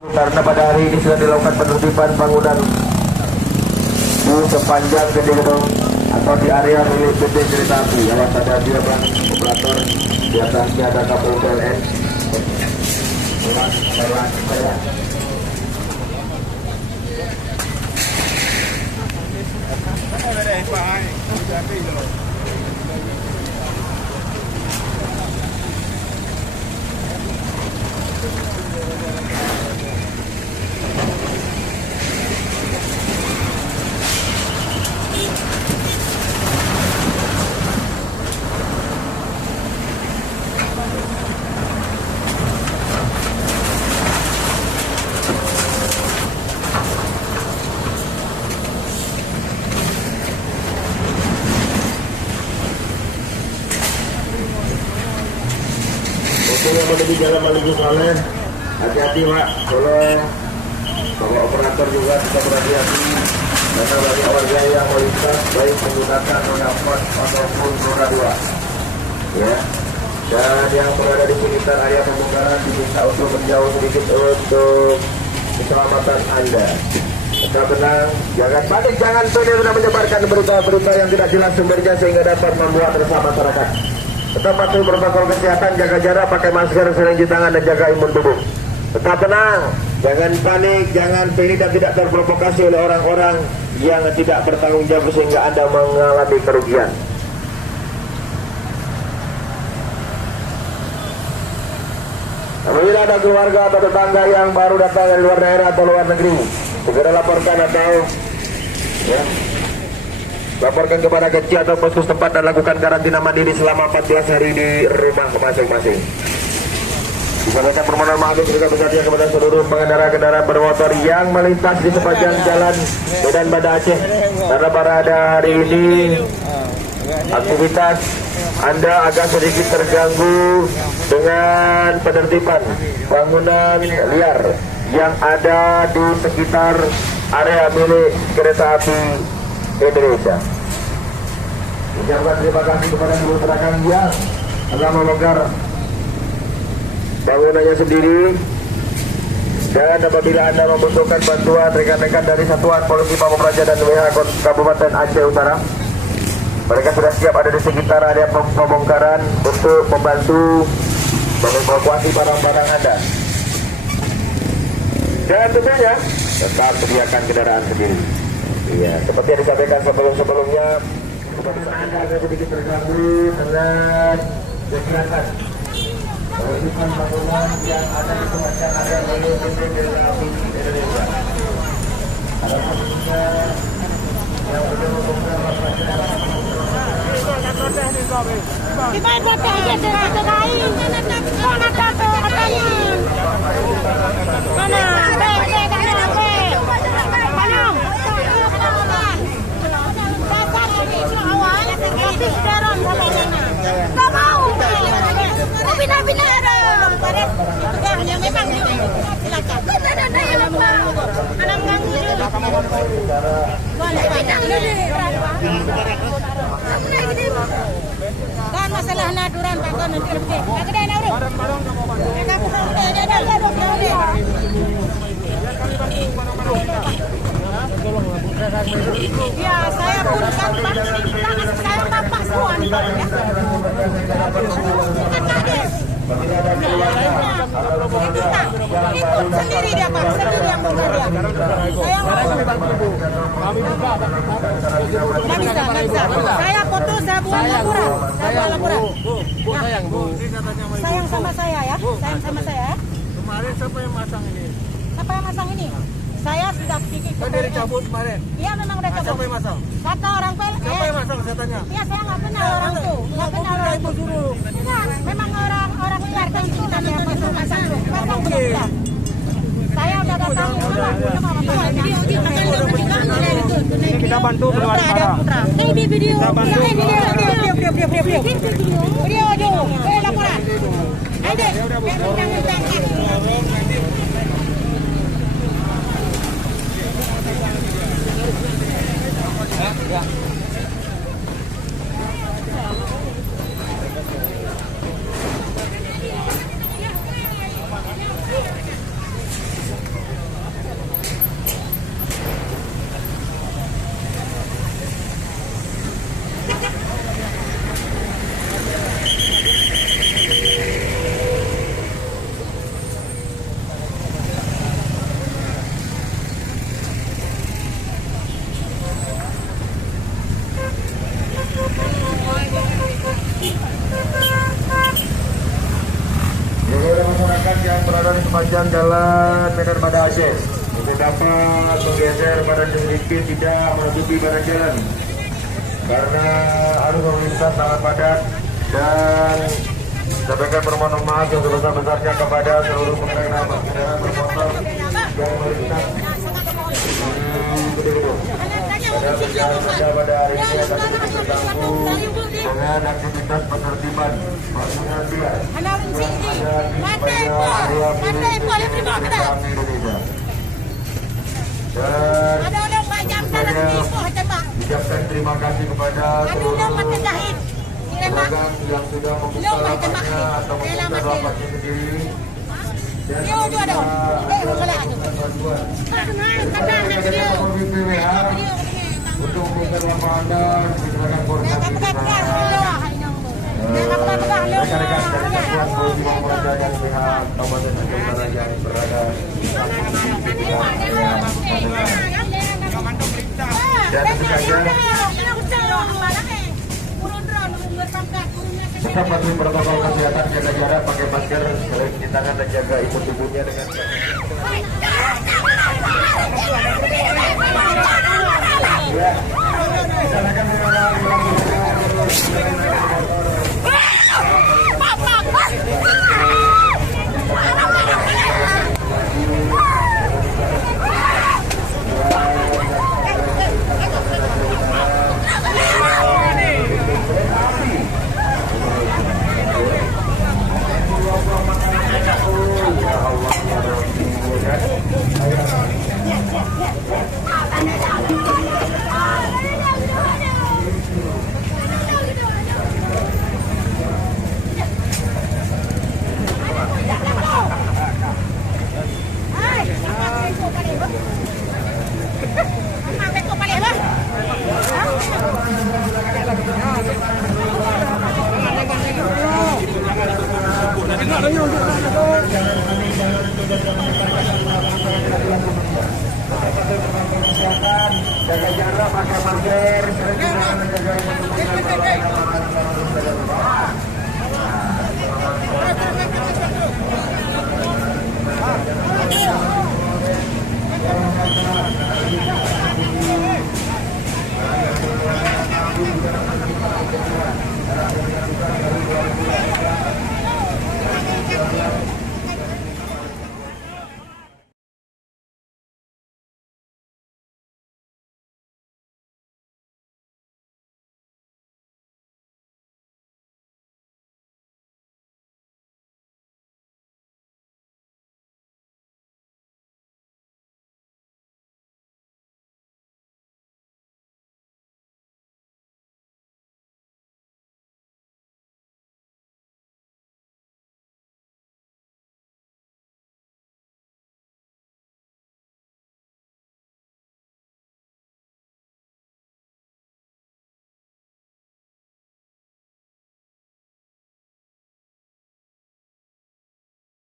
Karena pada hari ini sudah dilakukan penertiban bangunan di sepanjang gedung atau di area milik PT Kereta Api. Awas ada dia bang operator, di atasnya ada kabel PLN. Yang menuju jalan menuju Salen, hati-hati Pak, tolong bapak operator juga bisa berhati-hati karena bagi warga yang melintas baik menggunakan roda 4 ataupun roda 2 ya, dan yang berada di sekitar area pembongkaran diminta untuk menjauh sedikit untuk keselamatan Anda. Tetap tenang, jangan panik, jangan pede menyebarkan berita-berita yang tidak jelas sumbernya sehingga dapat membuat resah masyarakat. Tetap patuhi protokol kesehatan, jaga jarak, pakai masker, sering cuci tangan, dan jaga imun tubuh. Tetap tenang, jangan panik, jangan panik dan tidak terprovokasi oleh orang-orang yang tidak bertanggung jawab sehingga Anda mengalami kerugian. Apabila ada keluarga atau tetangga yang baru datang dari luar daerah atau luar negeri, segera laporkan atau ya, laporkan kepada Kecil atau posko tempat dan lakukan karantina mandiri selama 14 hari di rumah masing-masing. Disampaikan permohonan maaf juga besarnya kepada seluruh pengendara kendaraan bermotor yang melintas di sepanjang jalan Medan Banda Aceh, karena pada hari ini aktivitas Anda agak sedikit terganggu dengan penertiban bangunan liar yang ada di sekitar area milik Kereta Api Indonesia. Ucapkan terima kasih kepada seluruh pedagang yang telah membongkar bangunannya sendiri, dan apabila Anda membutuhkan bantuan rekan-rekan dari Satuan Polisi Pamung Praja dan WH Kabupaten Aceh Utara, mereka sudah siap ada di sekitar area pembongkaran untuk membantu mengevakuasi barang-barang Anda. Dan tentunya tetap sediakan kendaraan sendiri. Iya, seperti yang disampaikan sebelum-sebelumnya, Anda agak sedikit terganggu dengan kegiatan penertiban bangunan yang ada di sepanjang area milik PT Kereta Api Indonesia. Ada posisinya yang belum membongkar masyarakat. Kita ikut aja dengan lain. Mana tahu katanya? Mana? Nggak mau. Bina-bina dong. Ya memang silakan. Anak ganggu juga. Boleh bidang dulu. Kan masalah naduran Pak kan nanti lebih. Gede na urut. Kamu ya, saya pun kan saya bapak semua nih Pak ya. Ikut sendiri dia Pak, sendiri yang buka dia. Saya nggak bisa. Saya foto, saya buat laporan. Sayang sama saya ya, sayang sama saya. Kemarin siapa yang masang ini? Siapa yang masang ini? Saya sudah sedikit. Kan dari cabut kemarin? Iya memang udah cabut. Siapa yang masang? Kata orang PLN. Siapa yang masang saya tanya? Iya saya nggak kenal orang itu. Nggak kenal orang itu dulu. Enggak, memang orang luar kan itu nanti yang masang itu. Pasang sudah. Saya udah datang Kita bantu keluar barang. Ini video. Video. Laporan. Ayo deh. Ya. sepanjang jalan Medan Mada Aceh untuk dapat menggeser badan sedikit tidak menutupi badan jalan karena arus lalu lintas sangat padat. Dan sampaikan permohonan maaf yang sebesar-besarnya kepada seluruh pengendara bermotor yang melintas pada hari ini akan terganggu dengan aktivitas penertiban bangunan dia Indonesia. Dan saya ucapkan terima kasih kepada seluruh pedagang yang sudah membuka lapaknya atau membuka lapaknya sendiri. Dan untuk membuka lapak Anda, silakan koordinasi rekan-rekan dari satuan polisi Pamekasan yang pihak Kabupaten Aceh Utara yang berada dan tentu saja tetap patuhi protokol kesehatan, jaga jarak, pakai masker, selain cuci tangan dan jaga imun tubuhnya dengan ya. Jaga jarak, pakai masker.